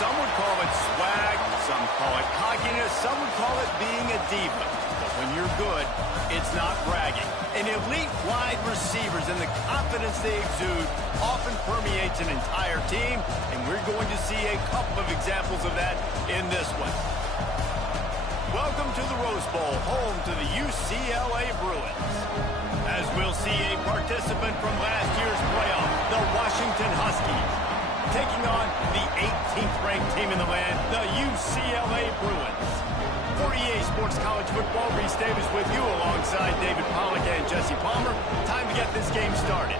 Some would call it swag, some call it cockiness, some would call it being a diva. But when you're good, it's not bragging. And elite wide receivers and the confidence they exude often permeates an entire team, and we're going to see a couple of examples of that in this one. Welcome to the Rose Bowl, home to the UCLA Bruins. As we'll see a participant from last year's playoff, the Washington Huskies, taking on the 18th ranked team in the land, the UCLA Bruins. 48 Sports College Football, Reese Davis with you alongside David Pollack and Jesse Palmer. Time to get this game started.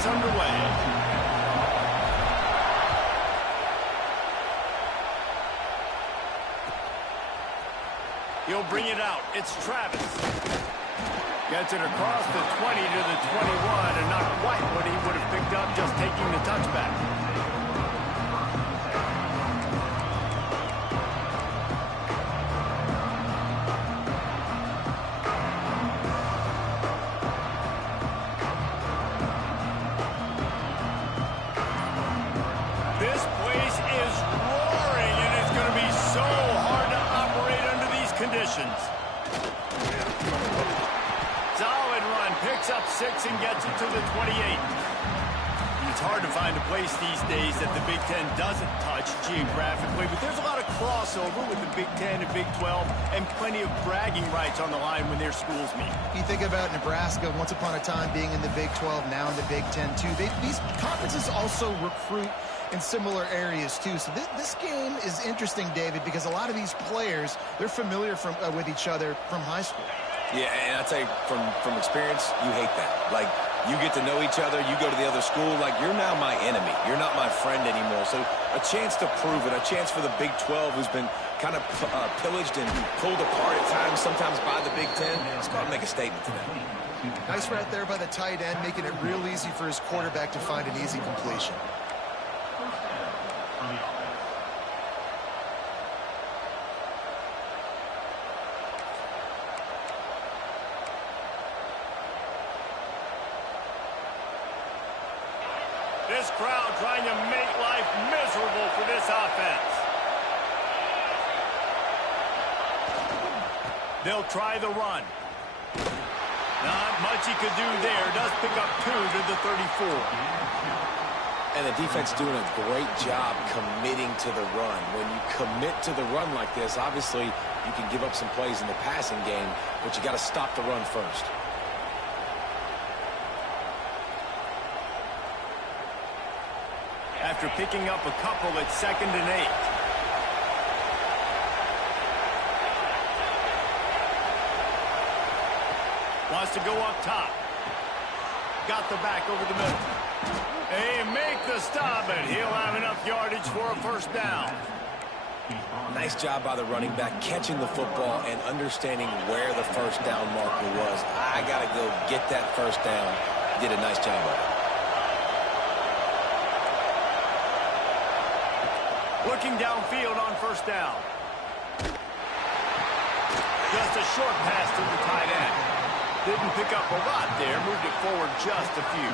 Underway. He'll bring it out. It's Travis. Gets it across the 20 to the 21, and not quite what he would have picked up just taking the touchback. Solid run, picks up 6 and gets it to the 28. It's hard to find a place these days that the Big Ten doesn't touch geographically, but there's a lot of crossover with the Big Ten and Big 12 and plenty of bragging rights on the line when their schools meet. You think about Nebraska once upon a time being in the Big 12, now in the Big 10 too. These conferences also recruit in similar areas too. So this game is interesting, David, because a lot of these players, they're familiar with each other from high school. Yeah, and I'll tell you, from experience, you hate that. Like, you get to know each other, you go to the other school, like, you're now my enemy. You're not my friend anymore. So a chance to prove it, a chance for the Big 12, who's been kind of pillaged and pulled apart at times, sometimes by the Big 10. Let's go out and make a statement today. Nice right there by the tight end, making it real easy for his quarterback to find an easy completion. This crowd trying to make life miserable for this offense. They'll try the run. Not much he could do there. Does pick up 2 to the 34. And the defense doing a great job committing to the run. When you commit to the run like this, obviously you can give up some plays in the passing game, but you got to stop the run first. After picking up a couple at 2nd and 8. Wants to go up top. Got the back over the middle. They make the stop, and he'll have enough yardage for a first down. Nice job by the running back, catching the football and understanding where the first down marker was. I got to go get that first down. Did a nice job of it. Looking downfield on first down. Just a short pass to the tight end. Didn't pick up a lot there. Moved it forward just a few.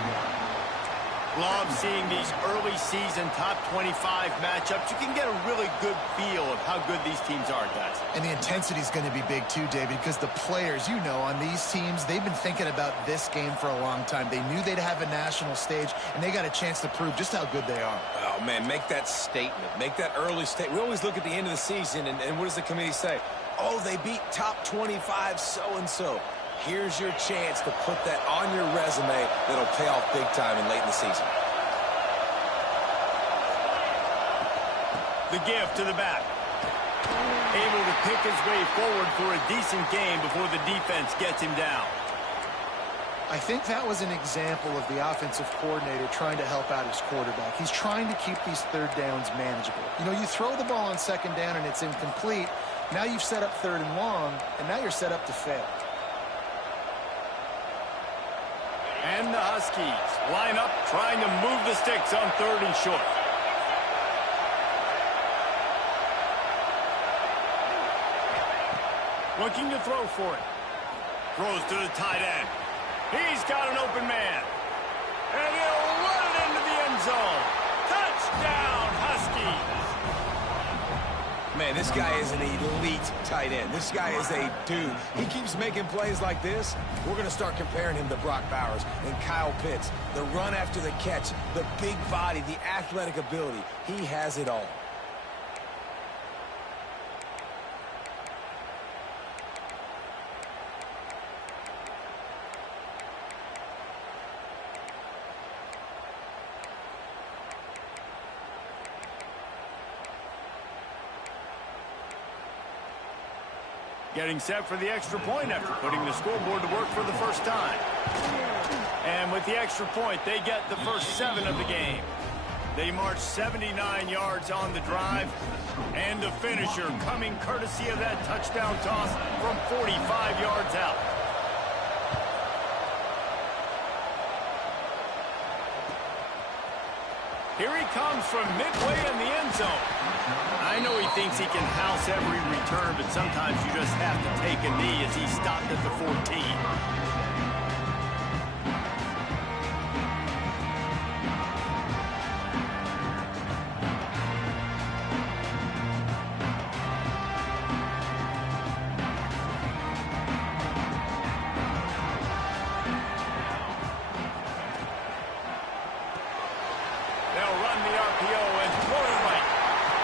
Love seeing these early season top 25 matchups. You can get a really good feel of how good these teams are, guys. And the intensity is going to be big too, David, because the players, you know, on these teams, they've been thinking about this game for a long time. They knew they'd have a national stage, and they got a chance to prove just how good they are. Oh, man, make that statement. Make that early statement. We always look at the end of the season, and what does the committee say? Oh, they beat top 25 so-and-so. Here's your chance to put that on your resume that'll pay off big time and late in the season. The give to the back. Able to pick his way forward for a decent game before the defense gets him down. I think that was an example of the offensive coordinator trying to help out his quarterback. He's trying to keep these third downs manageable. You know, you throw the ball on second down and it's incomplete. Now you've set up 3rd and long, and now you're set up to fail. And the Huskies line up trying to move the sticks on 3rd and short. Looking to throw for it. Throws to the tight end. He's got an open man. And he'll run it into the end zone. Touchdown, Huskies. Man, this guy is an elite tight end. This guy is a dude. He keeps making plays like this. We're going to start comparing him to Brock Bowers and Kyle Pitts. The run after the catch, the big body, the athletic ability. He has it all. Getting set for the extra point after putting the scoreboard to work for the first time. And with the extra point, they get the first 7 of the game. They march 79 yards on the drive. And the finisher coming courtesy of that touchdown toss from 45 yards out. Here he comes from midway in the end zone. I know he thinks he can house every return, but sometimes you just have to take a knee as he stopped at the 14. They'll run the RPO and throw it right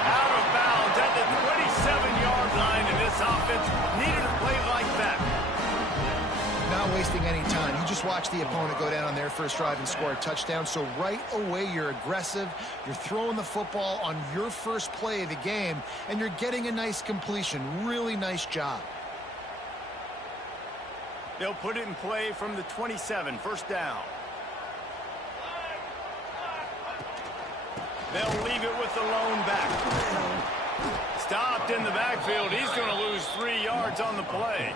out of bounds at the 27-yard line, and this offense needed a play like that. Not wasting any time. You just watch the opponent go down on their first drive and score a touchdown. So right away, you're aggressive. You're throwing the football on your first play of the game, and you're getting a nice completion. Really nice job. They'll put it in play from the 27, first down. They'll leave it with the lone back. Stopped in the backfield. He's going to lose 3 yards on the play.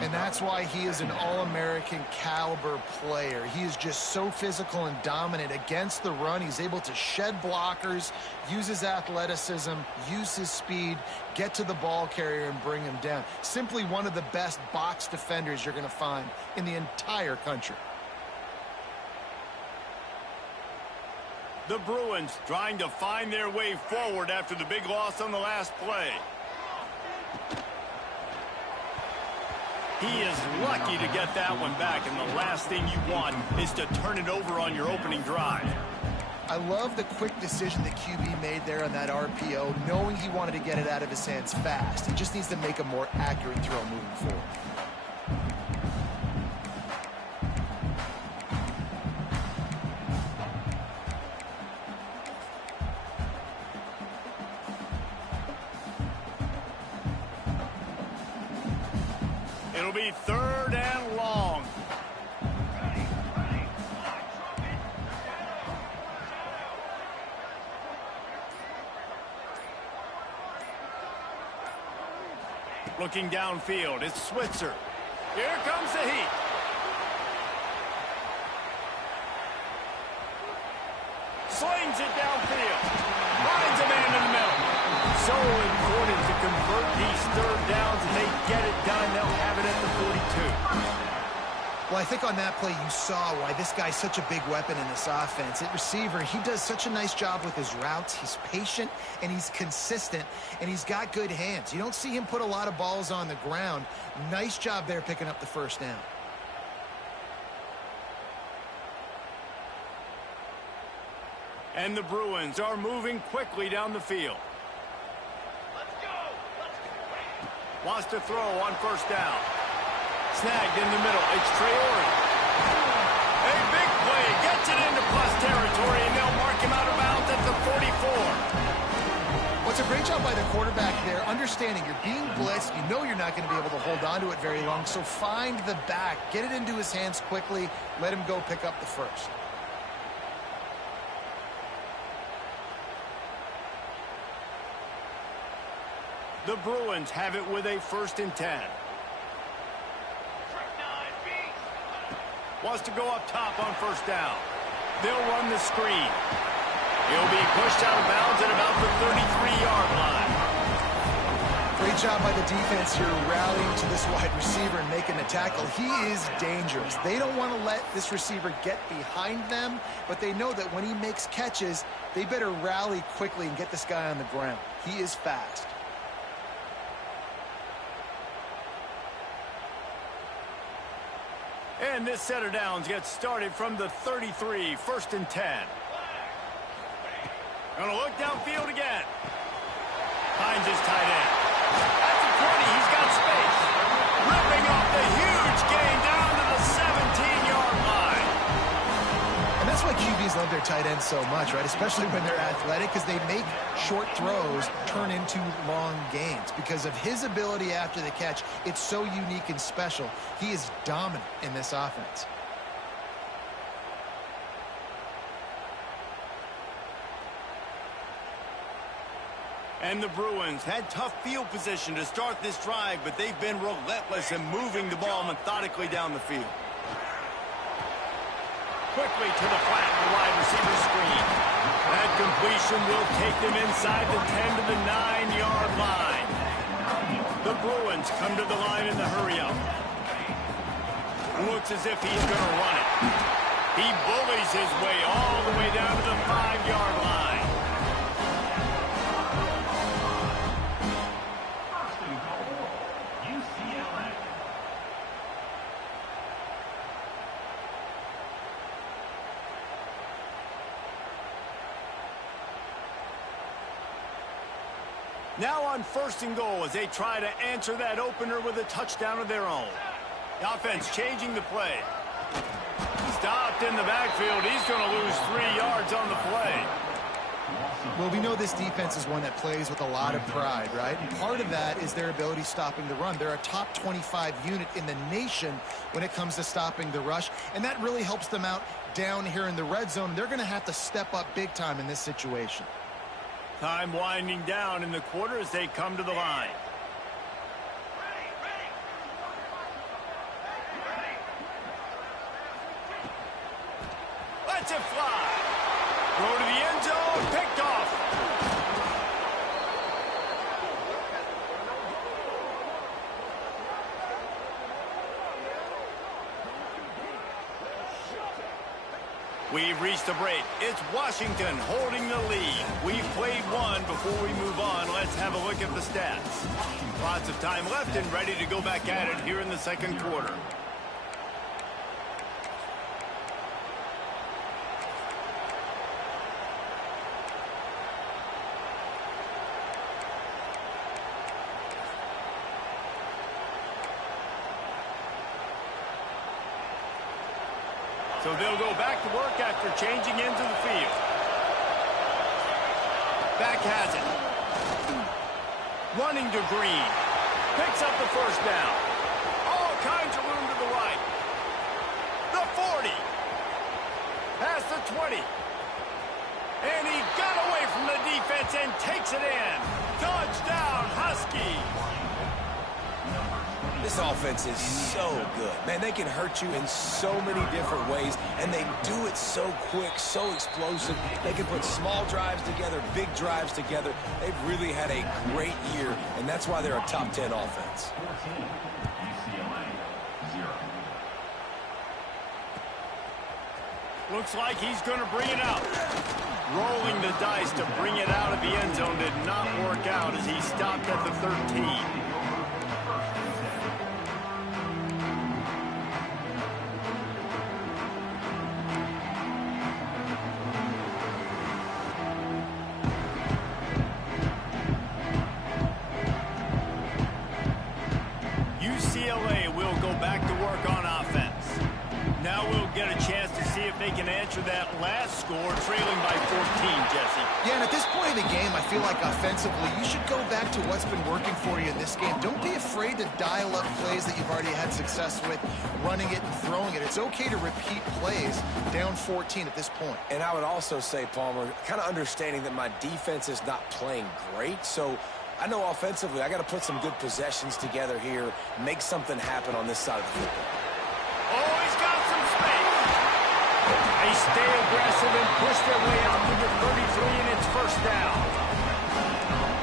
And that's why he is an All-American caliber player. He is just so physical and dominant against the run. He's able to shed blockers, use his athleticism, use his speed, get to the ball carrier and bring him down. Simply one of the best box defenders you're going to find in the entire country. The Bruins trying to find their way forward after the big loss on the last play. He is lucky to get that one back, and the last thing you want is to turn it over on your opening drive. I love the quick decision the QB made there on that RPO, knowing he wanted to get it out of his hands fast. He just needs to make a more accurate throw moving forward. It'll be 3rd and long. Looking downfield, it's Switzer. Here comes the heat. Slings it downfield. Finds a man in the middle. So important to convert these 3rd downs, and they get it done. They'll have it at the 42. Well, I think on that play you saw why this guy's such a big weapon in this offense. At receiver, he does such a nice job with his routes. He's patient, and he's consistent, and he's got good hands. You don't see him put a lot of balls on the ground. Nice job there picking up the first down. And the Bruins are moving quickly down the field. Wants to throw on first down. Snagged in the middle. It's Traore. A big play. Gets it into plus territory, and they'll mark him out of bounds at the 44. Well, it's a great job by the quarterback there, understanding you're being blitzed. You know you're not going to be able to hold on to it very long, so find the back. Get it into his hands quickly. Let him go pick up the first. The Bruins have it with a 1st and 10. wants to go up top on first down. They'll run the screen. He'll be pushed out of bounds at about the 33-yard line. Great job by the defense here rallying to this wide receiver and making the tackle. He is dangerous. They don't want to let this receiver get behind them, but they know that when he makes catches, they better rally quickly and get this guy on the ground. He is fast. And this set of downs gets started from the 33, 1st and 10. Gonna look downfield again. Finds his tight end. At the 20, he's got space. Ripping off the huge gain down to the 17-yard line. And that's why QBs love their tight ends so much, right? Especially when they're athletic, because they make short throws turn into long gains. Because of his ability after the catch, it's so unique and special. He is dominant in this offense. And the Bruins had tough field position to start this drive, but they've been relentless in moving the ball methodically down the field. Quickly to the flat, the wide receiver screen. That completion will take them inside the 10 to the 9-yard line. The Bruins come to the line in the hurry-up. Looks as if he's going to run it. He bullies his way all the way down to the 5-yard line. Now on 1st and goal as they try to answer that opener with a touchdown of their own. The offense changing the play. Stopped in the backfield. He's going to lose 3 yards on the play. Well, we know this defense is one that plays with a lot of pride, right? And part of that is their ability stopping the run. They're a top 25 unit in the nation when it comes to stopping the rush, and that really helps them out down here in the red zone. They're going to have to step up big time in this situation. Time winding down in the quarter as they come to the line. Lets it fly. Throw to the end zone. Picked off. We've reached the break. It's Washington holding the lead. We've played one. Before we move on, let's have a look at the stats. Lots of time left and ready to go back at it here in the second quarter. So they'll go back to work after changing into the field. Back has it. Running to Green. Picks up the first down. All kinds of room to the right. The 40. Past the 20. And he got away from the defense and takes it in. Touchdown, Huskies. This offense is so good. Man, they can hurt you in so many different ways, and they do it so quick, so explosive. They can put small drives together, big drives together. They've really had a great year, and that's why they're a top 10 offense. Looks like he's going to bring it out. Rolling the dice to bring it out of the end zone did not work out as he stopped at the 13. UCLA will go back to work on offense. Now we'll get a chance to see if they can answer that last score, trailing by 14, Jesse. Yeah, and at this point in the game, I feel like offensively, you should go back to what's been working for you in this game. Don't be afraid to dial up plays that you've already had success with, running it and throwing it. It's okay to repeat plays down 14 at this point. And I would also say, Palmer, kind of understanding that my defense is not playing great, so I know offensively I got to put some good possessions together here, make something happen on this side of the football. Oh, he's got some space. They stay aggressive and push their way out to the 33, and it's first down.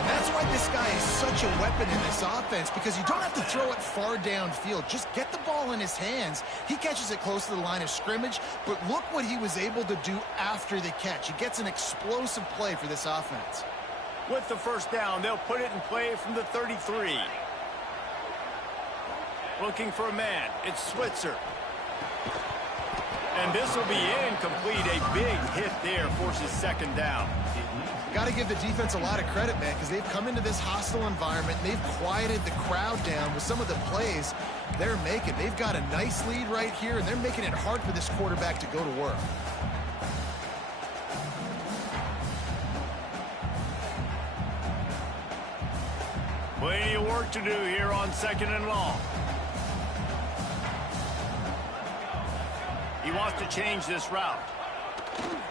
And that's why this guy is such a weapon in this offense, because you don't have to throw it far downfield. Just get the ball in his hands. He catches it close to the line of scrimmage, but look what he was able to do after the catch. He gets an explosive play for this offense. With the first down, they'll put it in play from the 33. Looking for a man. It's Switzer. And this will be incomplete. A big hit there forces second down. Got to give the defense a lot of credit, man, because they've come into this hostile environment. And they've quieted the crowd down with some of the plays they're making. They've got a nice lead right here, and they're making it hard for this quarterback to go to work. Plenty of work to do here on second and long. He wants to change this route.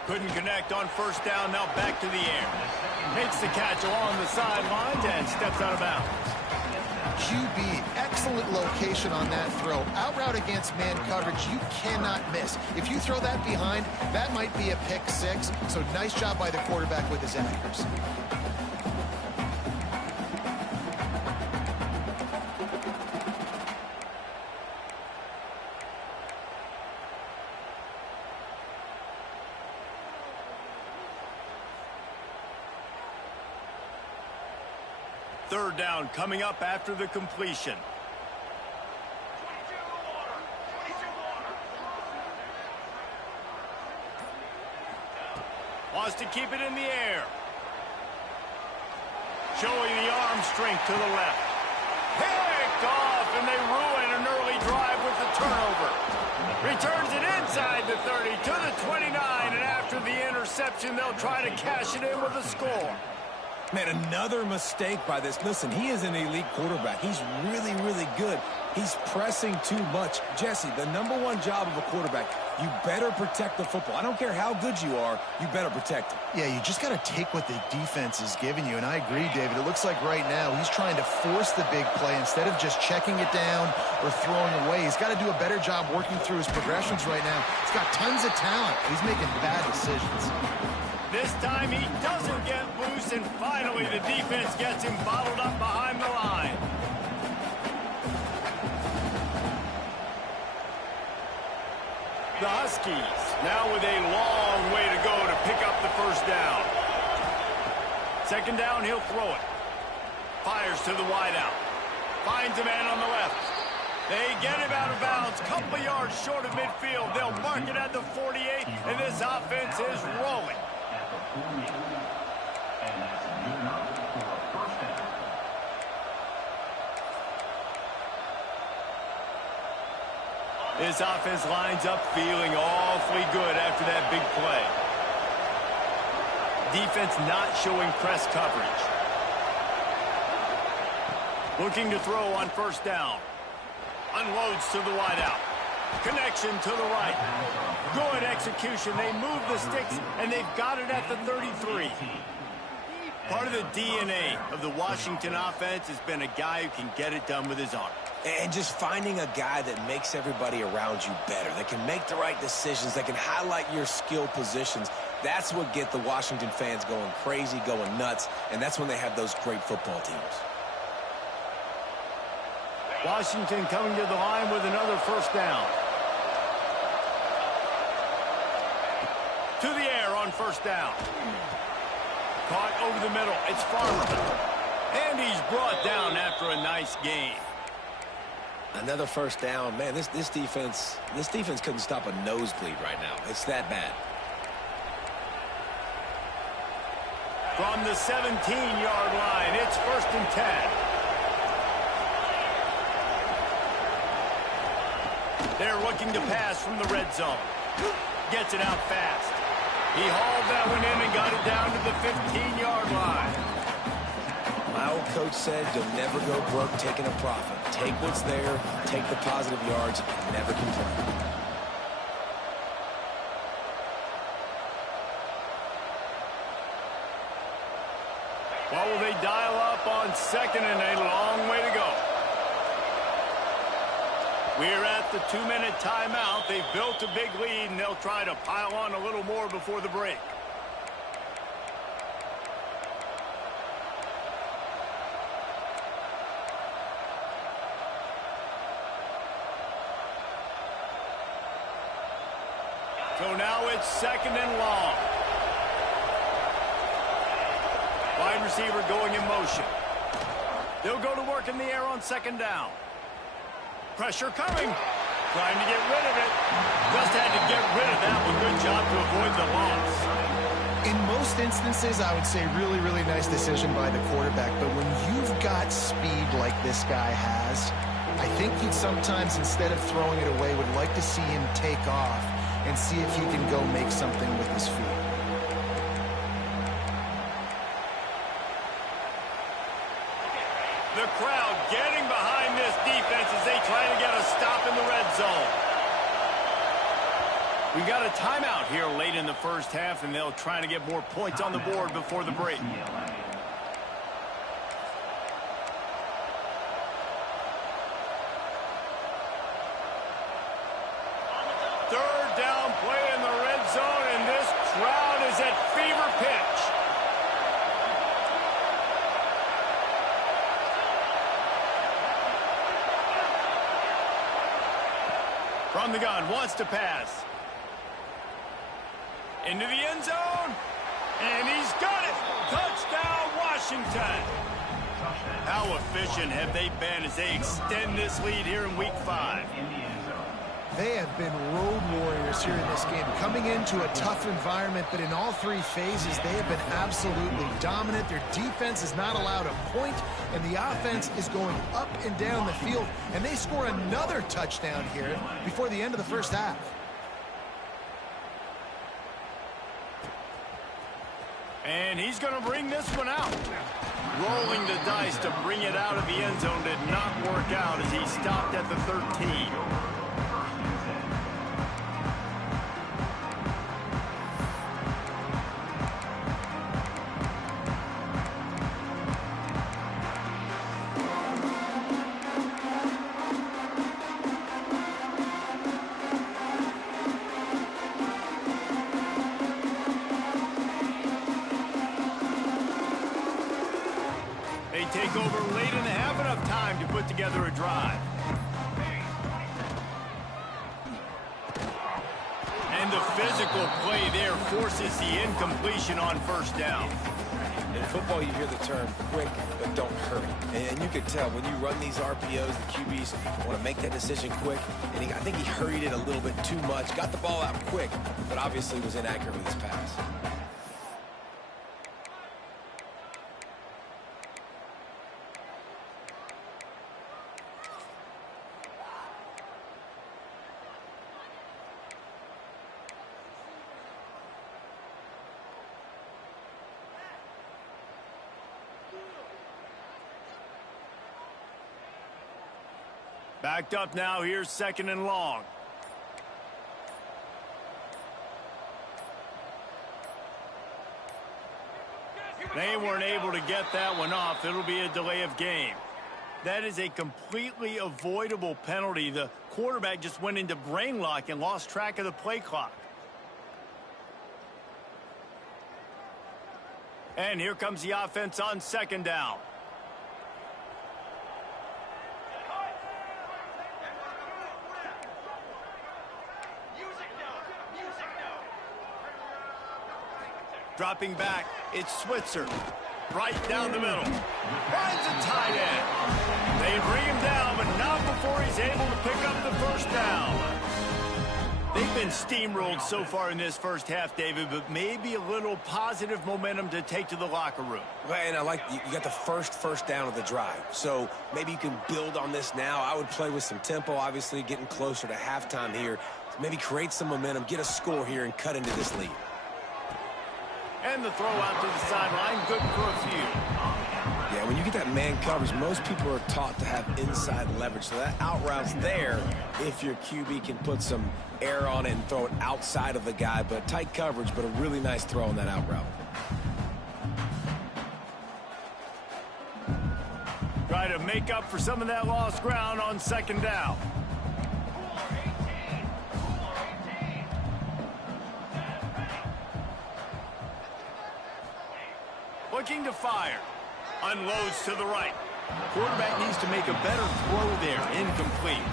Couldn't connect on first down, now back to the air. Makes the catch along the sidelines and steps out of bounds. QB, excellent location on that throw. Out route against man coverage, you cannot miss. If you throw that behind, that might be a pick six. So nice job by the quarterback with his accuracy. Third down coming up after the completion. Wants to keep it in the air. Showing the arm strength to the left. Picked off, and they ruin an early drive with the turnover. Returns it inside the 30 to the 29, and after the interception, they'll try to cash it in with a score. Man, another mistake by this. Listen, he is an elite quarterback. He's really, really good. He's pressing too much. Jesse, the #1 job of a quarterback, you better protect the football. I don't care how good you are, you better protect it. Yeah, you just got to take what the defense is giving you, and I agree, David. It looks like right now he's trying to force the big play instead of just checking it down or throwing away. He's got to do a better job working through his progressions right now. He's got tons of talent. He's making bad decisions. This time he doesn't get loose, and finally the defense gets him bottled up behind the line. The Huskies now with a long way to go to pick up the first down. Second down, he'll throw it. Fires to the wideout. Finds a man on the left. They get him out of bounds. Couple yards short of midfield. They'll mark it at the 48, and this offense is rolling. This offense lines up feeling awfully good after that big play. Defense not showing press coverage. Looking to throw on first down. Unloads to the wideout. Connection to the right. Good execution. They move the sticks, and they've got it at the 33. Part of the DNA of the Washington offense has been a guy who can get it done with his arm. And just finding a guy that makes everybody around you better, that can make the right decisions, that can highlight your skill positions. That's what gets the Washington fans going crazy, going nuts, and that's when they have those great football teams. Washington coming to the line with another first down. To the air on first down. Caught over the middle. It's Farmer. And he's brought down after a nice gain. Another first down. Man, this defense couldn't stop a nosebleed right now. It's that bad. From the 17-yard line, it's 1st and 10. They're looking to pass from the red zone. Gets it out fast. He hauled that one in and got it down to the 15-yard line. My old coach said you'll never go broke taking a profit. Take what's there, take the positive yards, and never complain. What will they dial up on second, and a long way to go? We're at the 2-minute timeout. They've built a big lead, and they'll try to pile on a little more before the break. So now it's 2nd and long. Wide receiver going in motion. They'll go to work in the air on 2nd down. Pressure coming. Trying to get rid of it. Just had to get rid of that one. Good job to avoid the loss. In most instances, I would say really, really nice decision by the quarterback. But when you've got speed like this guy has, I think he'd sometimes, instead of throwing it away, would like to see him take off and see if he can go make something with his feet. The crowd getting behind this defense as they try to get a stop in the red zone. We've got a timeout here late in the first half, and they'll try to get more points on the board before the break. 3rd down play in the red zone, and this crowd is at fever pitch. From the gun, wants to pass. Into the end zone, and he's got it. Touchdown, Washington. How efficient have they been as they extend this lead here in Week 5? They have been road warriors here in this game, coming into a tough environment, but in all 3 phases, they have been absolutely dominant. Their defense is not allowed a point, and the offense is going up and down the field, and they score another touchdown here before the end of the first half. And he's going to bring this one out. Rolling the dice to bring it out of the end zone did not work out as he stopped at the 13. They take over late in the half, enough time to put together a drive. And the physical play there forces the incompletion on 1st down. In football, you hear the term quick, but don't hurry. And you can tell when you run these RPOs, the QBs want to make that decision quick. And I think he hurried it a little bit too much, got the ball out quick, but obviously was inaccurate with his pass. Backed up now, here's 2nd and long. They weren't able to get that one off. It'll be a delay of game. That is a completely avoidable penalty. The quarterback just went into brain lock and lost track of the play clock. And here comes the offense on 2nd down. Dropping back, it's Switzer. Right down the middle. Finds a tight end. They bring him down, but not before he's able to pick up the 1st down. They've been steamrolled so far in this first half, David, but maybe a little positive momentum to take to the locker room. Well, and I like you got the first down of the drive. So maybe you can build on this now. I would play with some tempo, obviously getting closer to halftime here. Maybe create some momentum, get a score here, and cut into this lead. And the throw out to the sideline, good for a few. Yeah, when you get that man coverage, most people are taught to have inside leverage. So that out route's there if your QB can put some air on it and throw it outside of the guy. But tight coverage, but a really nice throw on that out route. Try to make up for some of that lost ground on 2nd down. Looking to fire. Unloads to the right. Quarterback needs to make a better throw there. Incomplete.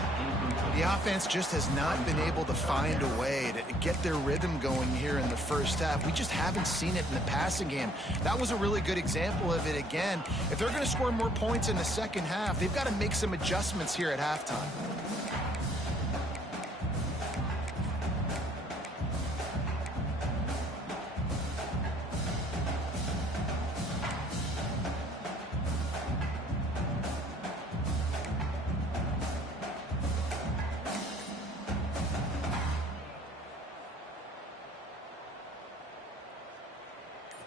The offense just has not been able to find a way to get their rhythm going here in the first half. We just haven't seen it in the passing game. That was a really good example of it again. If they're going to score more points in the second half, they've got to make some adjustments here at halftime.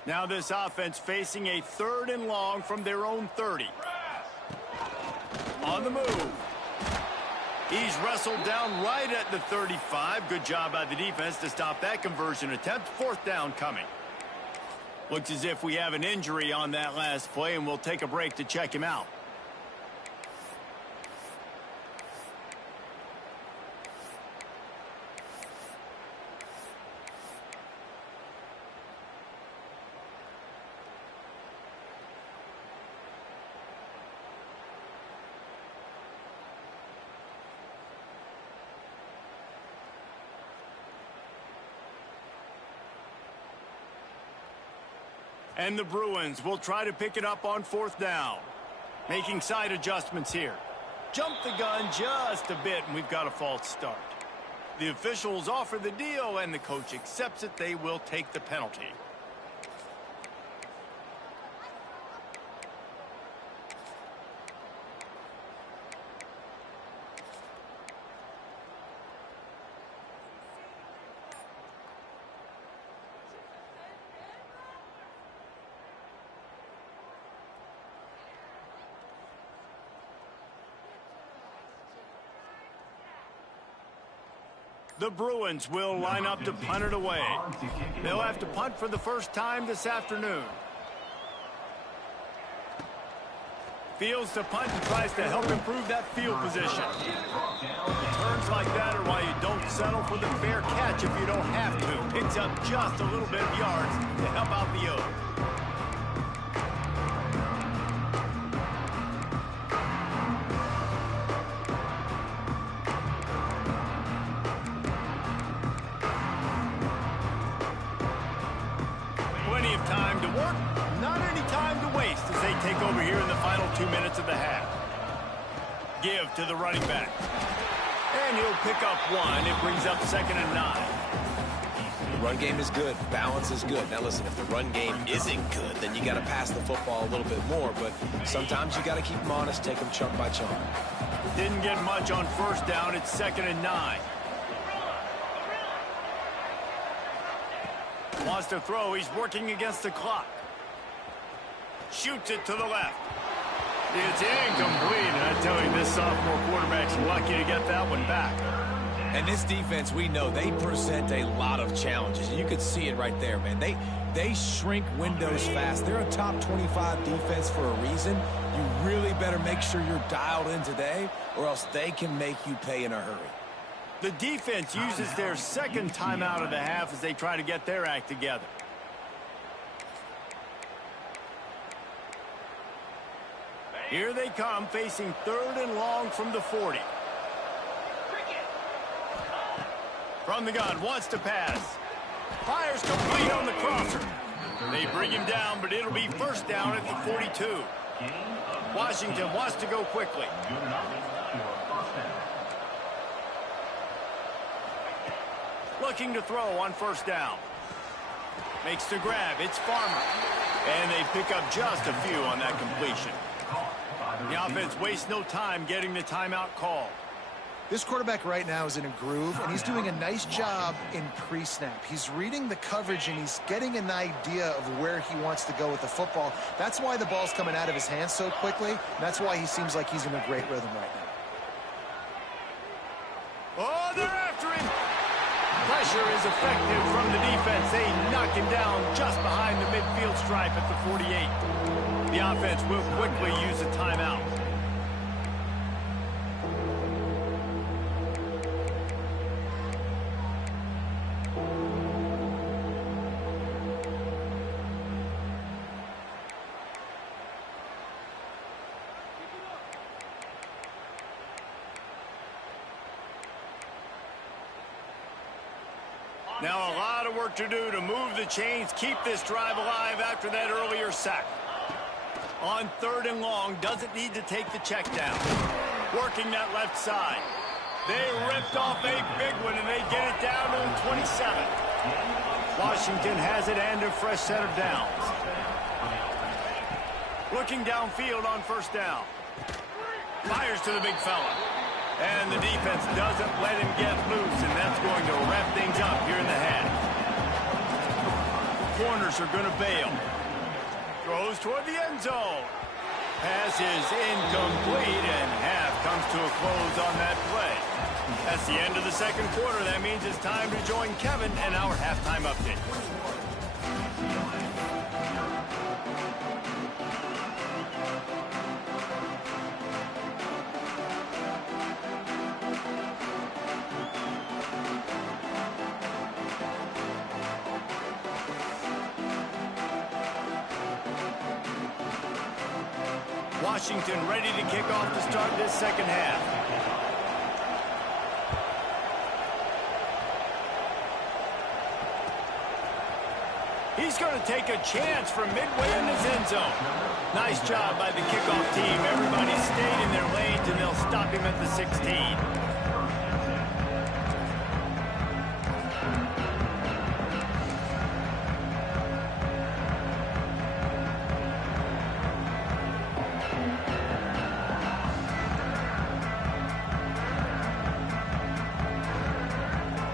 Now this offense facing a 3rd and long from their own 30. On the move. He's wrestled down right at the 35. Good job by the defense to stop that conversion attempt. 4th down coming. Looks as if we have an injury on that last play, and we'll take a break to check him out. And the Bruins will try to pick it up on 4th down. Making side adjustments here. Jump the gun just a bit, and we've got a false start. The officials offer the deal, and the coach accepts it. They will take the penalty. The Bruins will line up to punt it away. They'll have to punt for the first time this afternoon. Fields to punt and tries to help improve that field position. Turns like that are why you don't settle for the fair catch if you don't have to. Picks up just a little bit of yards to help out the O. Time to work, not any time to waste as they take over here in the final 2 minutes of the half. Give to the running back. And he'll pick up 1. It brings up 2nd and 9. The run game is good. Balance is good. Now listen, if the run game isn't good, then you got to pass the football a little bit more. But sometimes you got to keep them honest, take them chunk by chunk. Didn't get much on 1st down. It's 2nd and 9. Wants to throw. He's working against the clock. Shoots it to the left. It's incomplete. And I tell you, this sophomore quarterback's lucky to get that one back. And this defense, we know, they present a lot of challenges. You could see it right there, man. They shrink windows fast. They're a top 25 defense for a reason. You really better make sure you're dialed in today, or else they can make you pay in a hurry. The defense uses their 2nd timeout of the half as they try to get their act together. Here they come, facing 3rd and long from the 40. From the gun, wants to pass. Fires complete on the crosser. They bring him down, but it'll be 1st down at the 42. Washington wants to go quickly. Looking to throw on 1st down. Makes the grab. It's Farmer. And they pick up just a few on that completion. The offense wastes no time getting the timeout call. This quarterback right now is in a groove, and he's doing a nice job in pre-snap. He's reading the coverage, and he's getting an idea of where he wants to go with the football. That's why the ball's coming out of his hands so quickly. And that's why he seems like he's in a great rhythm right now. Oh, they're after him. Pressure is effective from the defense. They knock him down just behind the midfield stripe at the 48. The offense will quickly use a timeout. Now a lot of work to do to move the chains, keep this drive alive after that earlier sack. On 3rd and long, doesn't need to take the check down. Working that left side. They ripped off a big one, and they get it down to the 27. Washington has it and a fresh set of downs. Looking downfield on 1st down. Fires to the big fella. And the defense doesn't let him get loose, and that's going to wrap things up here in the half. Corners are going to bail. Throws toward the end zone. Pass is incomplete, and half comes to a close on that play. That's the end of the 2nd quarter. That means it's time to join Kevin and our halftime update. Washington ready to kick off to start this 2nd half. He's going to take a chance from midway in his end zone. Nice job by the kickoff team. Everybody stayed in their lanes, and they'll stop him at the 16.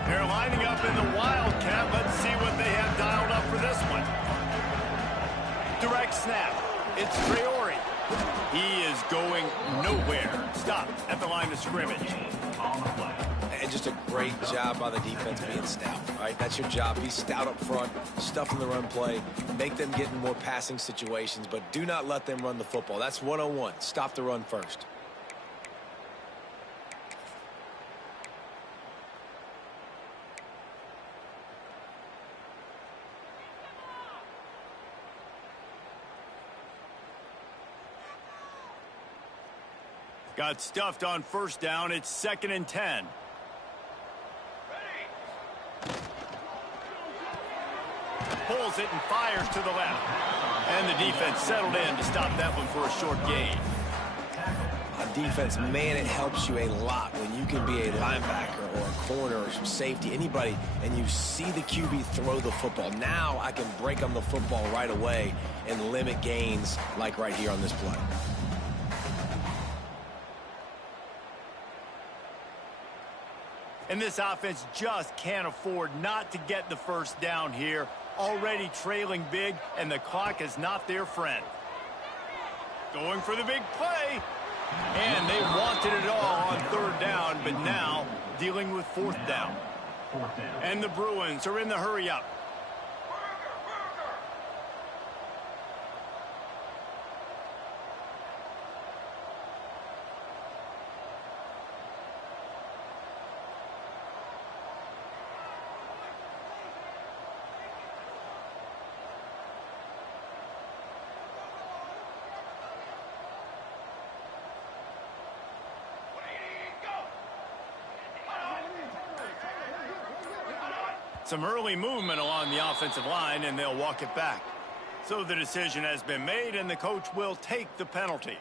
They're lining up in the Wildcat. Let's see what they have dialed up for this one. Direct snap. It's Traore. He is going nowhere. Stop at the line of scrimmage. And just a great job by the defense being stout. All right, that's your job. Be stout up front, stuff in the run play, make them get in more passing situations, but do not let them run the football. That's 101. Stop the run first. Got stuffed on 1st down. It's 2nd and 10. Pulls it and fires to the left. And the defense settled in to stop that one for a short gain. On defense, man, it helps you a lot when you can be a linebacker or a corner or some safety, anybody, and you see the QB throw the football. Now I can break on the football right away and limit gains like right here on this play. And this offense just can't afford not to get the 1st down here. Already trailing big, and the clock is not their friend. Going for the big play. And they wanted it all on 3rd down, but now dealing with 4th down. And the Bruins are in the hurry-up. Some early movement along the offensive line, and they'll walk it back. So the decision has been made, and the coach will take the penalty.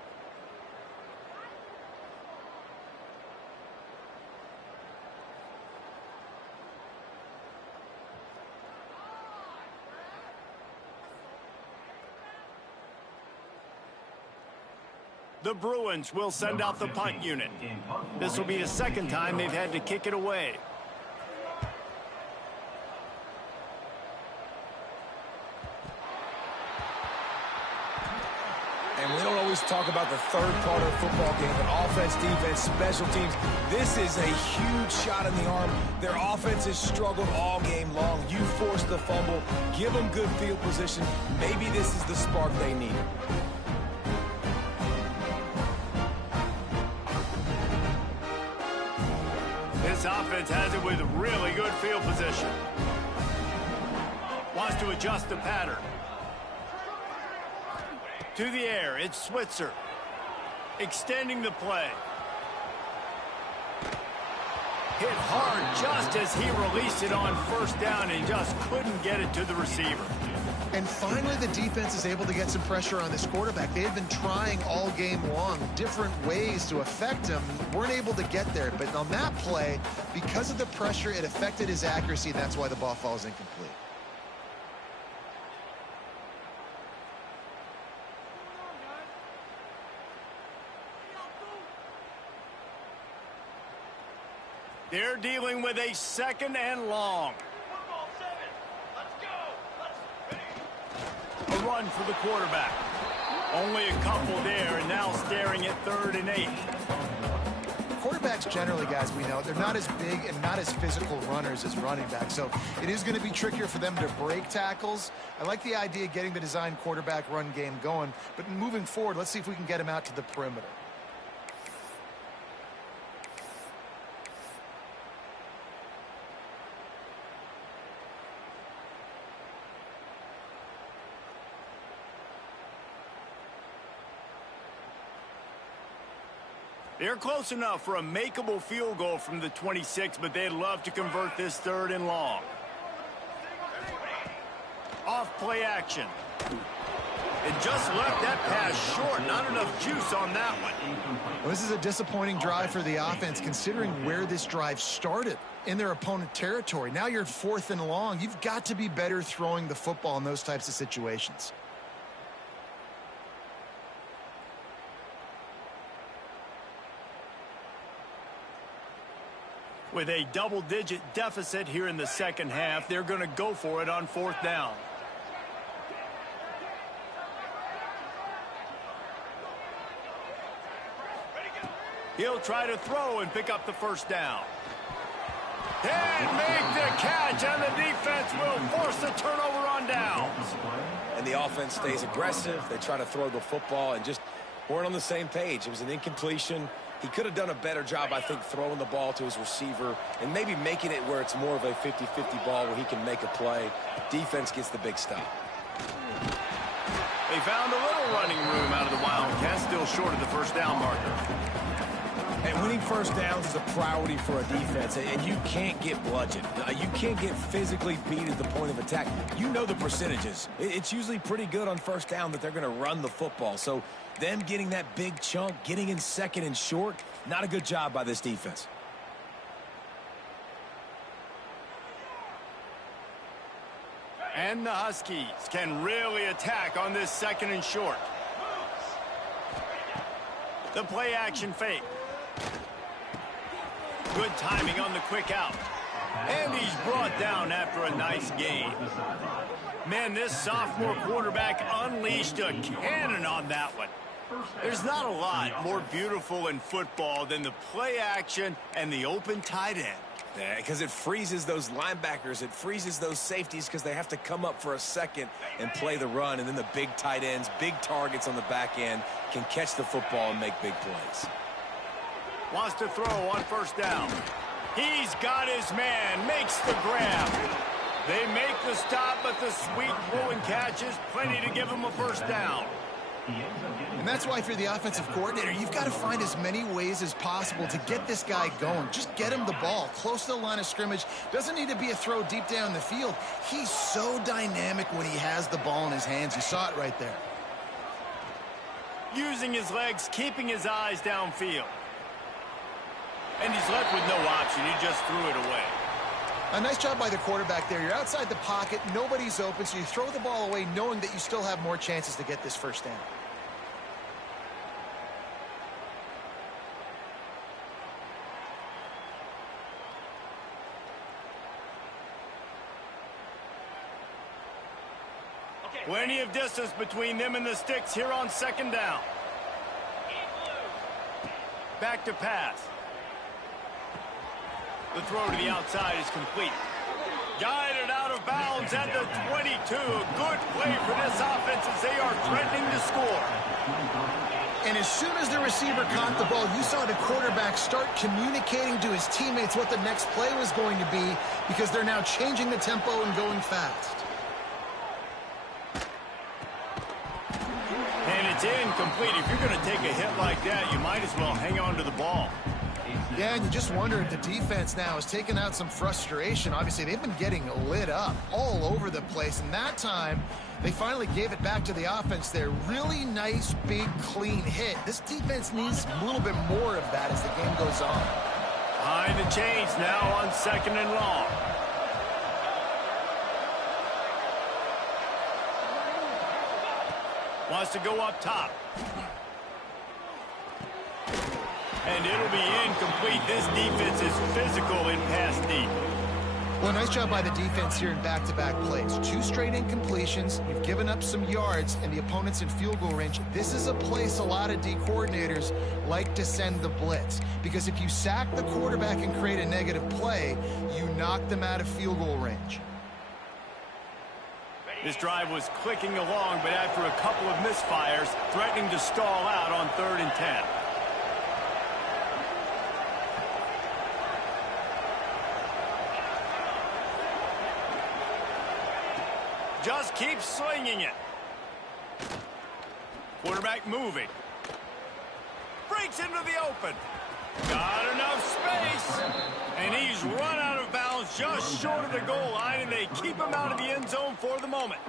The Bruins will send out the punt unit. This will be the 2nd time they've had to kick it away. And we don't always talk about the 3rd part of the football game, but offense, defense, special teams. This is a huge shot in the arm. Their offense has struggled all game long. You force the fumble, give them good field position. Maybe this is the spark they need. This offense has it with really good field position. Wants to adjust the pattern. To the air, it's Switzer. Extending the play. Hit hard just as he released it on first down and just couldn't get it to the receiver. And finally, the defense is able to get some pressure on this quarterback. They had been trying all game long different ways to affect him. Weren't able to get there. But on that play, because of the pressure, it affected his accuracy. That's why the ball falls incomplete. They're dealing with a 2nd and long. A run for the quarterback. Only a couple there, and now staring at 3rd and 8. Quarterbacks generally, guys, we know, they're not as big and not as physical runners as running backs, so it is going to be trickier for them to break tackles. I like the idea of getting the design quarterback run game going, but moving forward, let's see if we can get him out to the perimeter. They're close enough for a makeable field goal from the 26, but they'd love to convert this 3rd and long. Off play action. It just left that pass short. Not enough juice on that one. Well, this is a disappointing drive for the offense, considering where this drive started in their opponent territory. Now you're 4th and long. You've got to be better throwing the football in those types of situations. With a double-digit deficit here in the 2nd half, they're going to go for it on 4th down. He'll try to throw and pick up the 1st down. And make the catch, and the defense will force the turnover on downs. And the offense stays aggressive. They try to throw the football and just weren't on the same page. It was an incompletion. He could have done a better job, I think, throwing the ball to his receiver and maybe making it where it's more of a 50-50 ball where he can make a play. Defense gets the big stop. They found a little running room out of the Wildcats, still short of the 1st down marker. And winning 1st downs is a priority for a defense, and you can't get bludgeoned. You can't get physically beat at the point of attack. You know the percentages. It's usually pretty good on 1st down that they're going to run the football. So them getting that big chunk, getting in 2nd and short, not a good job by this defense. And the Huskies can really attack on this 2nd and short. The play action fake. Good timing on the quick out. And he's brought down after a nice gain. Man, this sophomore quarterback unleashed a cannon on that one. There's not a lot more beautiful in football than the play action and the open tight end. Yeah, because it freezes those linebackers. It freezes those safeties because they have to come up for a second and play the run. And then the big tight ends, big targets on the back end can catch the football and make big plays. Wants to throw on 1st down. He's got his man, makes the grab. They make the stop, but the sweet throw and catch is plenty to give him a 1st down. And that's why, if you're the offensive coordinator, you've got to find as many ways as possible to get this guy going. Just get him the ball close to the line of scrimmage. Doesn't need to be a throw deep down the field. He's so dynamic when he has the ball in his hands. You saw it right there. Using his legs, keeping his eyes downfield. And he's left with no option. He just threw it away. A nice job by the quarterback there. You're outside the pocket. Nobody's open, so you throw the ball away knowing that you still have more chances to get this 1st down. Plenty of distance between them and the sticks here on 2nd down. Back to pass. The throw to the outside is complete. Guided out of bounds at the 22. A good play for this offense as they are threatening to score. And as soon as the receiver caught the ball, you saw the quarterback start communicating to his teammates what the next play was going to be, because they're now changing the tempo and going fast. And it's incomplete. If you're going to take a hit like that, you might as well hang on to the ball. Yeah, and you just wonder if the defense now has taken out some frustration. Obviously, they've been getting lit up all over the place, and that time they finally gave it back to the offense there. Really nice, big, clean hit. This defense needs a little bit more of that as the game goes on. Behind the chains now on 2nd and long. Wants to go up top. And it'll be incomplete. This defense is physical in pass deep. Well, nice job by the defense here in back-to-back plays. 2 straight incompletions. You've given up some yards, and the opponent's in field goal range. This is a place a lot of D coordinators like to send the blitz, because if you sack the quarterback and create a negative play, you knock them out of field goal range. This drive was clicking along, but after a couple of misfires, threatening to stall out on 3rd and 10. Just keep slinging it. Quarterback moving. Breaks into the open. Got enough space. And he's run out of bounds just short of the goal line, and they keep him out of the end zone for the moment.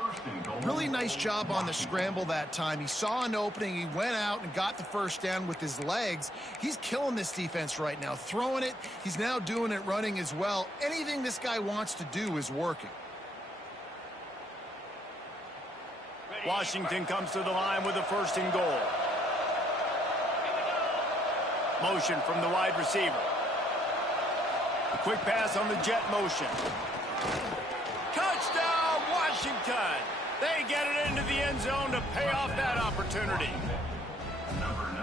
Really nice job on the scramble that time. He saw an opening. He went out and got the first down with his legs. He's killing this defense right now. Throwing it. He's now doing it running as well. Anything this guy wants to do is working. Washington comes to the line with a 1st and goal. Motion from the wide receiver. A quick pass on the jet motion. Touchdown, Washington! They get it into the end zone to pay off that opportunity.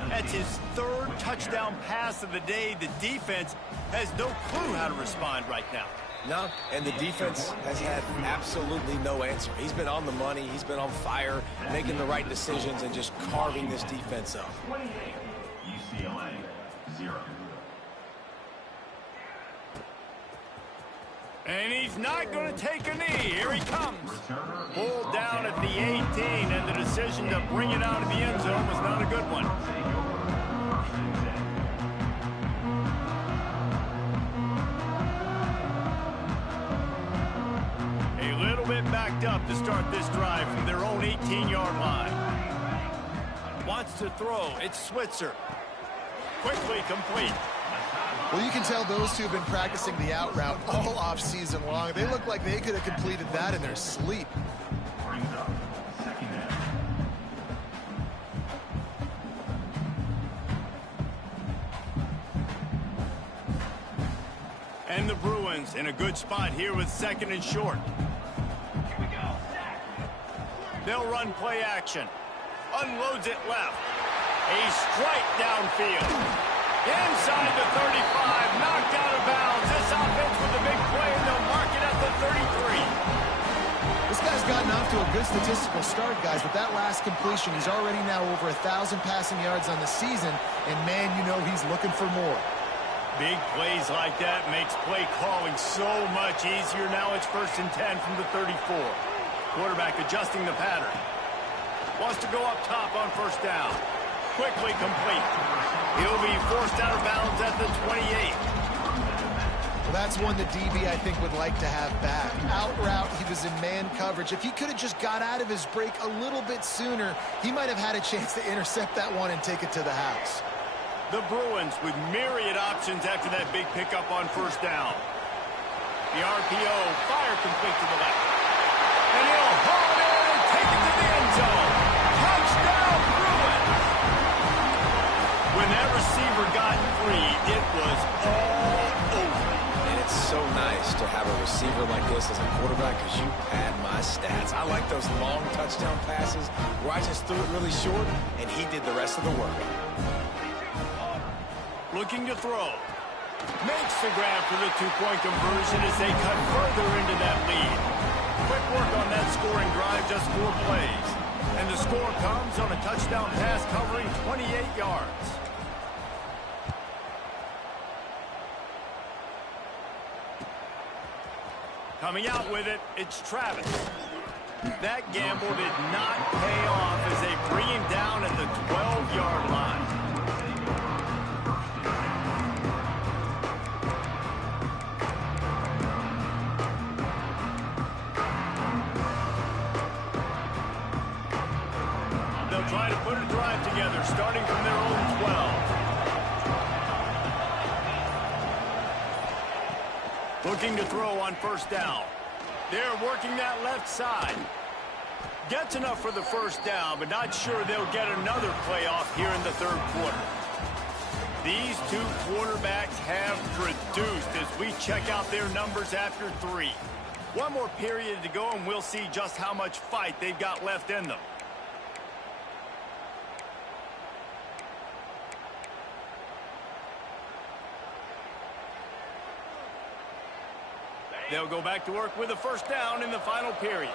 That's his 3rd touchdown pass of the day. The defense has no clue how to respond right now. No, and the defense has had absolutely no answer. He's been on the money. He's been on fire, making the right decisions and just carving this defense up. 28, UCLA, 0. And he's not going to take a knee. Here he comes. Pulled down at the 18, and the decision to bring it out of the end zone was not a good one. Backed up to start this drive from their own 18-yard line. Wants to throw. It's Switzer. Quickly complete. Well, you can tell those two have been practicing the out route all off season long. They look like they could have completed that in their sleep. Brings up 2nd down. And the Bruins in a good spot here with 2nd and short. They'll run play action. Unloads it left. A strike downfield. Inside the 35. Knocked out of bounds. This offense with a big play, and they'll mark it at the 33. This guy's gotten off to a good statistical start, guys. With that last completion, he's already now over 1,000 passing yards on the season. And, man, you know he's looking for more. Big plays like that makes play calling so much easier. Now it's 1st and 10 from the 34. Quarterback adjusting the pattern. Wants to go up top on 1st down. Quickly complete. He'll be forced out of bounds at the 28. Well, that's one the DB, I think, would like to have back. Out route, he was in man coverage. If he could have just got out of his break a little bit sooner, he might have had a chance to intercept that one and take it to the house. The Bruins with myriad options after that big pickup on 1st down. The RPO, fire complete to the left. And he'll haul it in and take it to the end zone. Touchdown, Bruins! When that receiver got free, it was all over. And it's so nice to have a receiver like this as a quarterback because you pad my stats. I like those long touchdown passes where I just threw it really short and he did the rest of the work. Looking to throw. Makes the grab for the 2-point conversion as they cut further into that lead. Quick work on that scoring drive, just 4 plays. And the score comes on a touchdown pass covering 28 yards. Coming out with it, it's Travis. That gamble did not pay off as they bring him down at the 12-yard line. Looking to throw on first down. They're working that left side. Gets enough for the first down, but not sure they'll get another playoff here in the third quarter. These two quarterbacks have produced as we check out their numbers after 3. One more period to go, and we'll see just how much fight they've got left in them. They'll go back to work with a first down in the final period.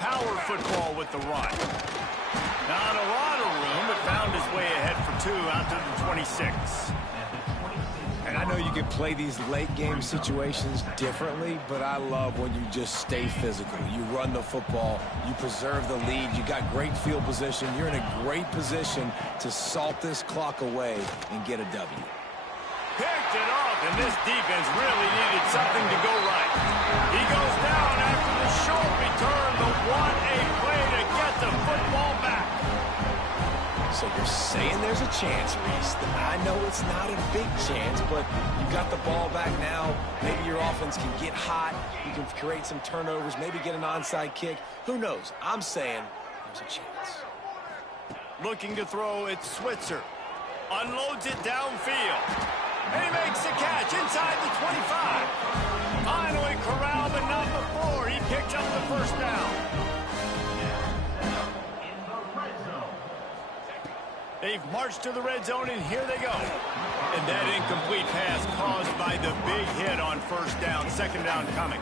Power football with the run. Not a lot of room, but found his way ahead for 2 out to the 26. And I know you can play these late-game situations differently, but I love when you just stay physical. You run the football, you preserve the lead, you got great field position, you're in a great position to salt this clock away and get a W. Picked it off, and this defense really needed something to go right. He goes down after the short return, but what a play to get the football back. So you're saying there's a chance, Reese. I know it's not a big chance, but you got the ball back now. Maybe your offense can get hot. You can create some turnovers, maybe get an onside kick. Who knows? I'm saying there's a chance. Looking to throw, it's Switzer. Unloads it downfield. And he makes the catch inside the 25. Finally corralled, but not before. He picks up the first down. They've marched to the red zone, and here they go. And that incomplete pass caused by the big hit on first down. Second down coming.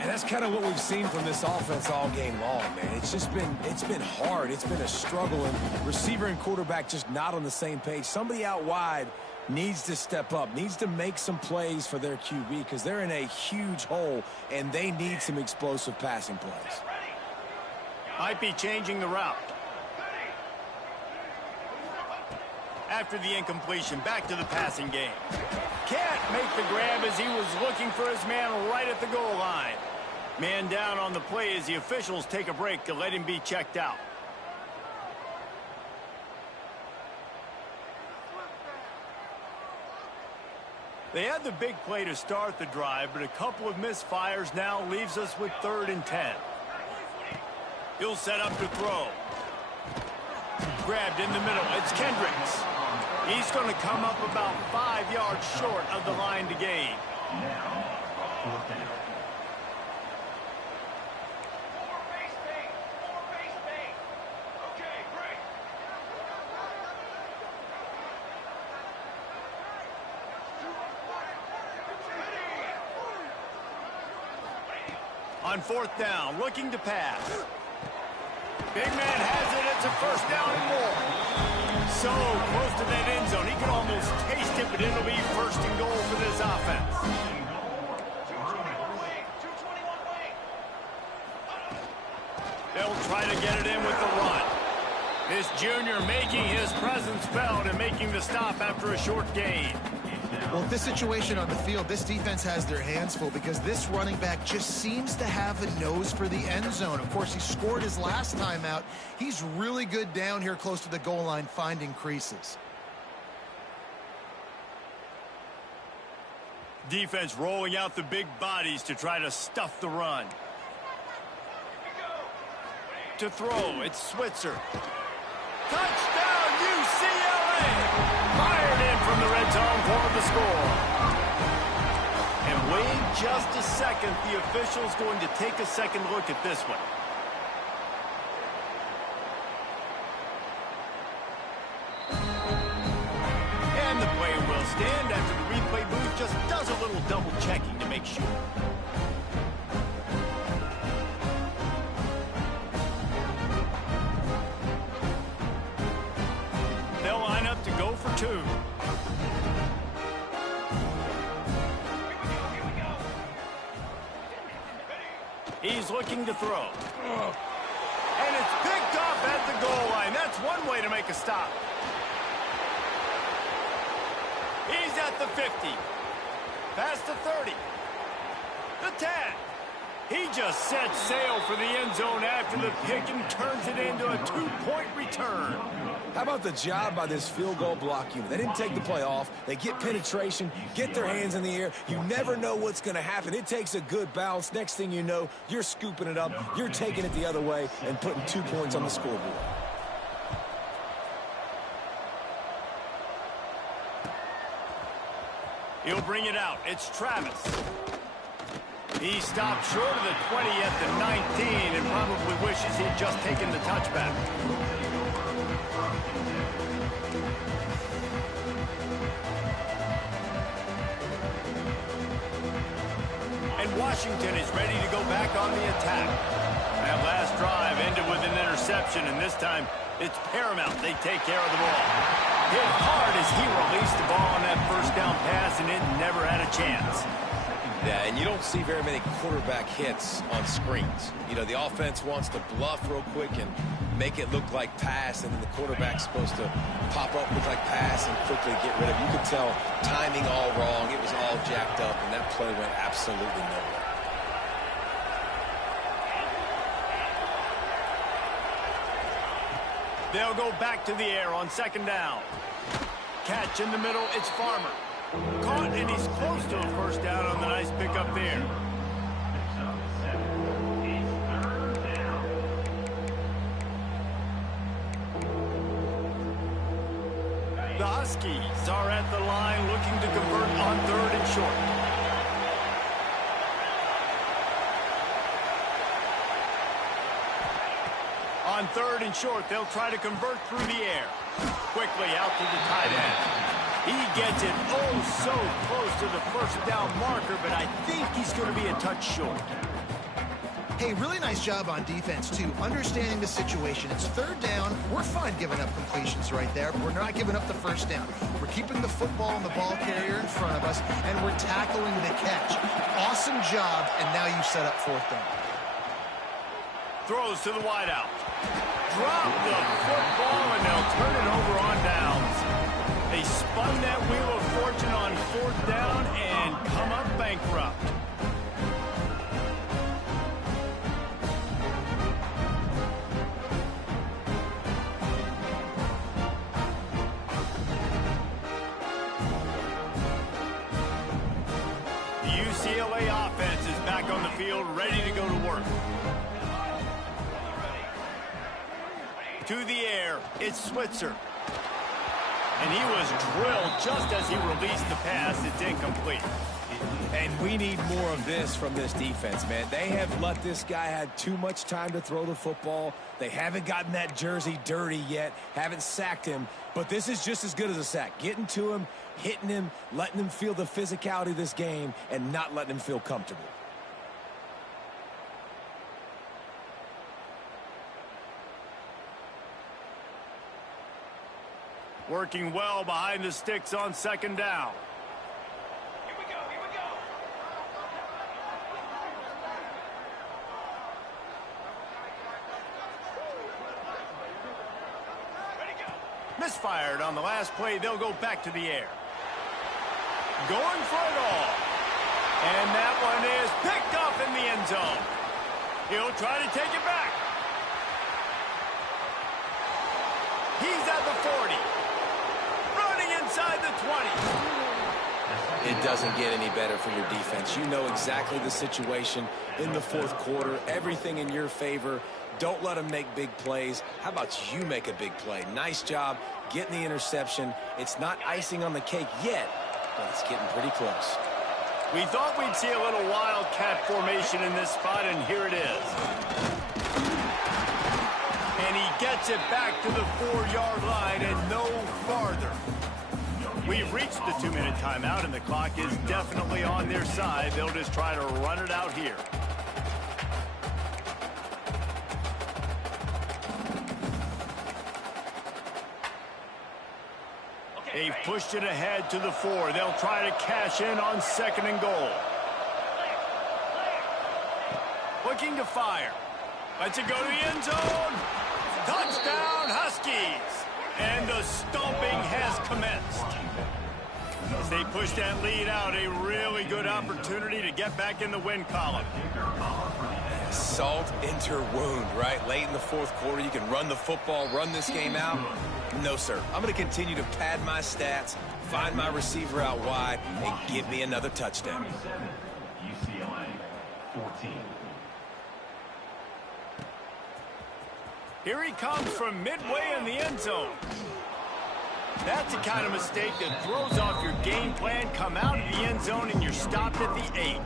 And that's kind of what we've seen from this offense all game long, man. It's been hard. It's been a struggle, and receiver and quarterback just not on the same page. Somebody out wide needs to step up, needs to make some plays for their QB because they're in a huge hole, and they need some explosive passing plays. Might be changing the route. After the incompletion, back to the passing game. Can't make the grab as he was looking for his man right at the goal line. Man down on the play as the officials take a break to let him be checked out. They had the big play to start the drive, but a couple of misfires now leaves us with 3rd and 10. He'll set up to throw. Grabbed in the middle. It's Kendricks. He's going to come up about 5 yards short of the line to gain. Now, 4th down. On 4th down, looking to pass. Big man has it. It's a first down and more. So close to that end zone. He can almost taste it, but it'll be 1st and goal for this offense. They'll try to get it in with the run. This junior making his presence felt and making the stop after a short gain. Well, this situation on the field, this defense has their hands full because this running back just seems to have a nose for the end zone. Of course, he scored his last time out. He's really good down here close to the goal line, finding creases. Defense rolling out the big bodies to try to stuff the run. To throw, it's Switzer. Touchdown, UCLA! Fired in from the red zone for the score. And wait just a second. The official's going to take a second look at this one. And the play will stand after the replay booth just does a little double checking to make sure. They'll line up to go for 2. He's looking to throw. And it's picked off at the goal line. That's one way to make a stop. He's at the 50. Past the 30. The 10. He just sets sail for the end zone after the pick and turns it into a 2-point two-point return. How about the job by this field goal block unit? They didn't take the play off. They get penetration, get their hands in the air. You never know what's going to happen. It takes a good bounce. Next thing you know, you're scooping it up, you're taking it the other way, and putting 2 points on the scoreboard. He'll bring it out. It's Travis. He stopped short of the 20 at the 19 and probably wishes he'd just taken the touchback. And Washington is ready to go back on the attack. That last drive ended with an interception, and this time it's paramount they take care of the ball. Hit hard as he released the ball on that first down pass, and it never had a chance. Yeah, and you don't see very many quarterback hits on screens. You know, the offense wants to bluff real quick and make it look like pass, and then the quarterback's supposed to pop up, look like pass, and quickly get rid of it. You could tell timing all wrong. It was all jacked up, and that play went absolutely nowhere. They'll go back to the air on second down. Catch in the middle, it's Farmer. Caught, and he's close to a first down on the nice pickup there. The Huskies are at the line looking to convert on 3rd and short. On 3rd and short, they'll try to convert through the air. Quickly out to the tight end. He gets it so close to the first down marker, but I think he's going to be a touch short. Hey, really nice job on defense, too, understanding the situation. It's 3rd down. We're fine giving up completions right there. We're not giving up the first down. We're keeping the football and the ball carrier in front of us, and we're tackling the catch. Awesome job, and now you set up 4th down. Throws to the wideout. Drop the football, and they'll turn it over on downs. They spun that wheel of fortune on 4th down and come up bankrupt. The UCLA offense is back on the field, ready to go to work. To the air, it's Switzer. And he was drilled just as he released the pass. It's incomplete. And we need more of this from this defense, man. They have let this guy have too much time to throw the football. They haven't gotten that jersey dirty yet, haven't sacked him. But this is just as good as a sack. Getting to him, hitting him, letting him feel the physicality of this game, and not letting him feel comfortable. Working well behind the sticks on second down. Here we go, here we go. Ready, go. Misfired on the last play. They'll go back to the air. Going for it all. And that one is picked off in the end zone. He'll try to take it back. He's at the 40. Inside the 20. It doesn't get any better for your defense. You know exactly the situation in the 4th quarter. Everything in your favor. Don't let them make big plays. How about you make a big play? Nice job getting the interception. It's not icing on the cake yet, but it's getting pretty close. We thought we'd see a little wildcat formation in this spot, and here it is. And he gets it back to the 4-yard line and no farther. We've reached the 2-minute timeout, and the clock is definitely on their side. They'll just try to run it out here. They've pushed it ahead to the 4. They'll try to cash in on 2nd and goal. Looking to fire. Lets it go to the end zone. Touchdown, Huskies. And the stomping has commenced. As they push that lead out, a really good opportunity to get back in the win column. Salt into wound, right? Late in the fourth quarter, you can run the football, run this game out. No, sir. I'm going to continue to pad my stats, find my receiver out wide, and give me another touchdown. UCLA, 14. Here he comes from midway in the end zone. That's the kind of mistake that throws off your game plan. Come out of the end zone and you're stopped at the 8.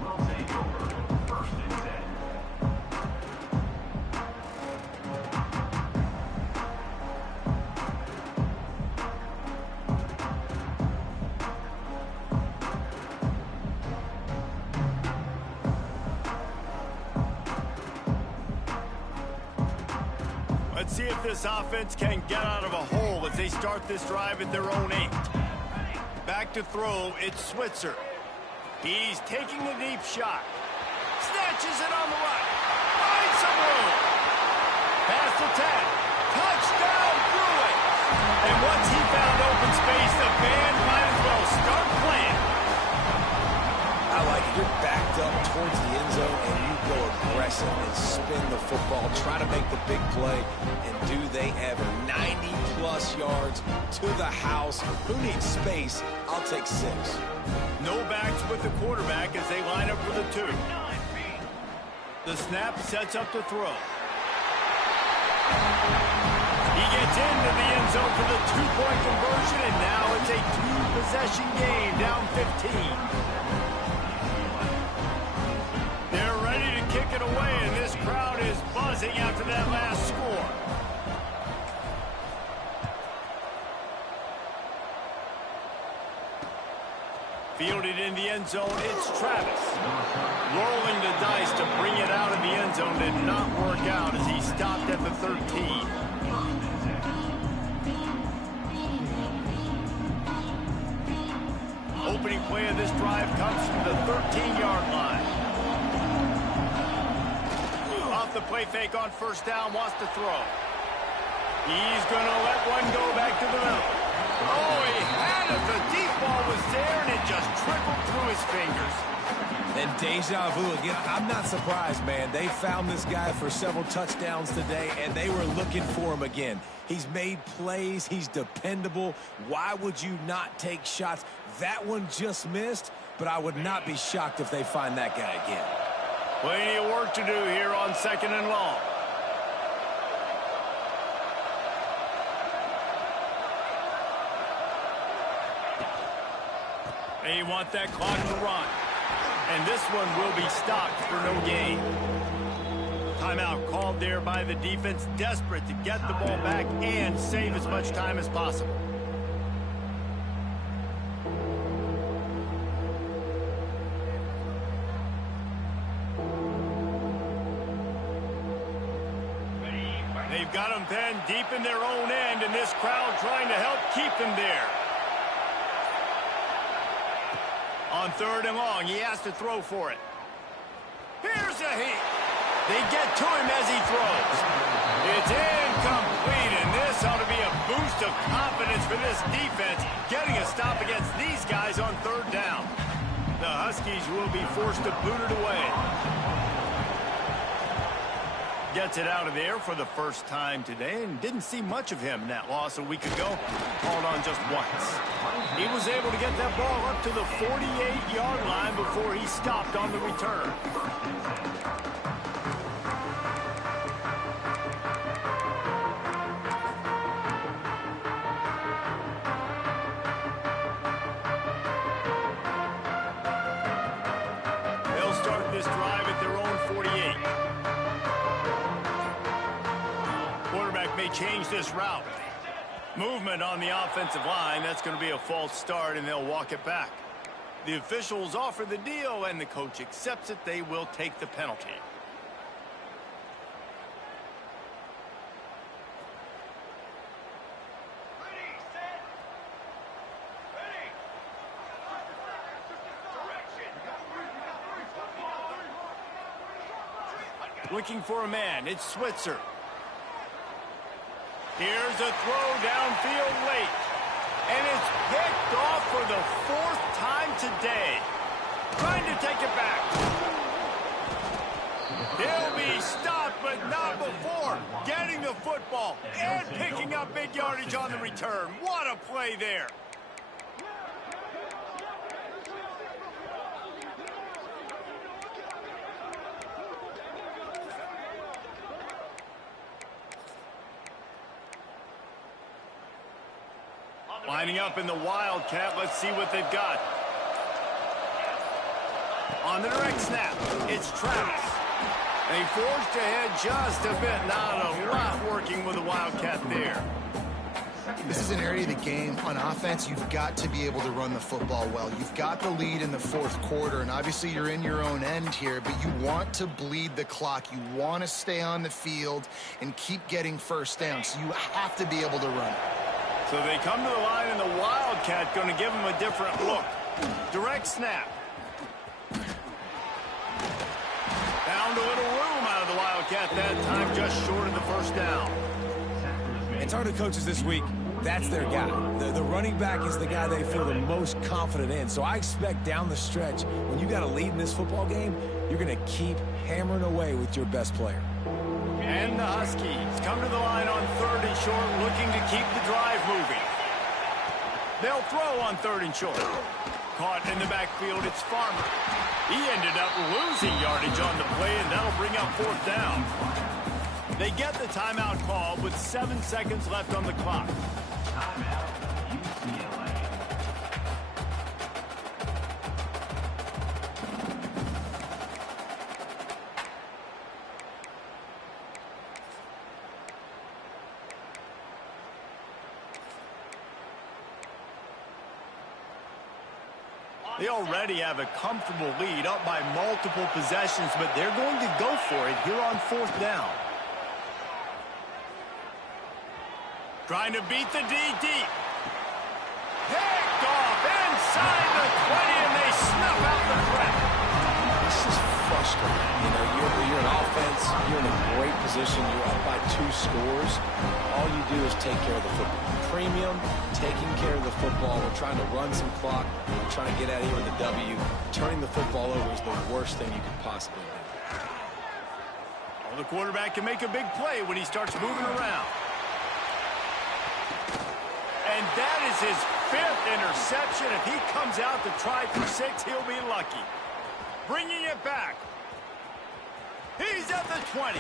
Let's see if this offense can get out of a hole as they start this drive at their own 8. Back to throw, it's Switzer. He's taking a deep shot. Snatches it on the right. Finds some room. Past the 10. Touchdown, Brewing. And once he found open space, the band might as well start playing. I like it. You're backed up towards the end zone, and you go aggressive and spin the football, try to make the big play, and do they ever. 90-plus yards to the house. Who needs space? I'll take 6. No backs with the quarterback as they line up for the 2. The snap sets up the throw. He gets into the end zone for the 2-point conversion, and now it's a 2-possession game, down 15. They're ready to kick it away, and this crowd is buzzing after that last score. Fielded in the end zone, it's Travis. Rolling the dice to bring it out of the end zone did not work out as he stopped at the 13. Opening play of this drive comes from the 13-yard line. Off the play fake on first down, wants to throw. He's going to let one go back to the middle. Oh, he had it. The deep ball was there, and it just trickled through his fingers. And deja vu again. I'm not surprised, man. They found this guy for several touchdowns today, and they were looking for him again. He's made plays. He's dependable. Why would you not take shots? That one just missed, but I would not be shocked if they find that guy again. Plenty of work to do here on 2nd and long. They want that clock to run. And this one will be stopped for no gain. Timeout called there by the defense, desperate to get the ball back and save as much time as possible. They've got them then deep in their own end, and this crowd trying to help keep them there. On 3rd and long, he has to throw for it. Here's a heat. They get to him as he throws. It's incomplete, and this ought to be a boost of confidence for this defense, getting a stop against these guys on 3rd down. The Huskies will be forced to boot it away. Gets it out of there for the first time today, and didn't see much of him in that loss a week ago. Called on just once. He was able to get that ball up to the 48-yard line before he stopped on the return. They'll start this drive at their own 48. Quarterback may change this route. Movement on the offensive line. That's going to be a false start, and they'll walk it back. The officials offer the deal, and the coach accepts it. They will take the penalty. Ready, set. Ready. Direction. Looking for a man. It's Switzer. Here's a throw downfield late. And it's picked off for the 4th time today. Trying to take it back. He'll be stopped, but not before getting the football and picking up big yardage on the return. What a play there. Lining up in the Wildcat. Let's see what they've got. On the direct snap, it's Travis. They forced ahead just a bit. Not a lot working with the Wildcat there. This is an area of the game. On offense, you've got to be able to run the football well. You've got the lead in the fourth quarter, and obviously you're in your own end here, but you want to bleed the clock. You want to stay on the field and keep getting first down, so you have to be able to run it. So they come to the line, and the Wildcat going to give them a different look. Direct snap. Found a little room out of the Wildcat that time, just short of the first down. And talking to coaches this week, that's their guy. The running back is the guy they feel the most confident in. So I expect down the stretch, when you got a lead in this football game, you're going to keep hammering away with your best player. And the Huskies come to the line on 3rd and short, looking to keep the drive moving. They'll throw on 3rd and short. Caught in the backfield, it's Farmer. He ended up losing yardage on the play, and that'll bring up 4th down. They get the timeout call with 7 seconds left on the clock. Timeout, UCLA. They already have a comfortable lead, up by multiple possessions, but they're going to go for it here on 4th down. Trying to beat the D deep. Picked off inside the 20, and they snuff out the threat. This is frustrating. You know, you're an offense, you're in a great position, you're up by 2 scores. All you do is take care of the football. Premium, taking care of the football. We're trying to run some clock. We're trying to get out of here with a W. Turning the football over is the worst thing you could possibly do. Well, the quarterback can make a big play when he starts moving around. And that is his 5th interception. If he comes out to try for 6, he'll be lucky. Bringing it back. He's at the 20.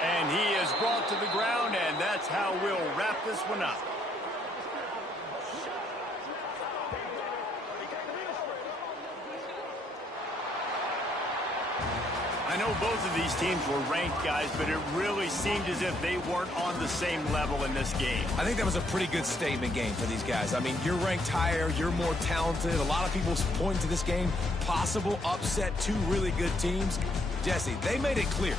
And he is brought to the ground, and that's how we'll wrap this one up. I know both of these teams were ranked, guys, but it really seemed as if they weren't on the same level in this game. I think that was a pretty good statement game for these guys. I mean, you're ranked higher, you're more talented. A lot of people point to this game, possible upset, 2 really good teams. Jesse, they made it clear.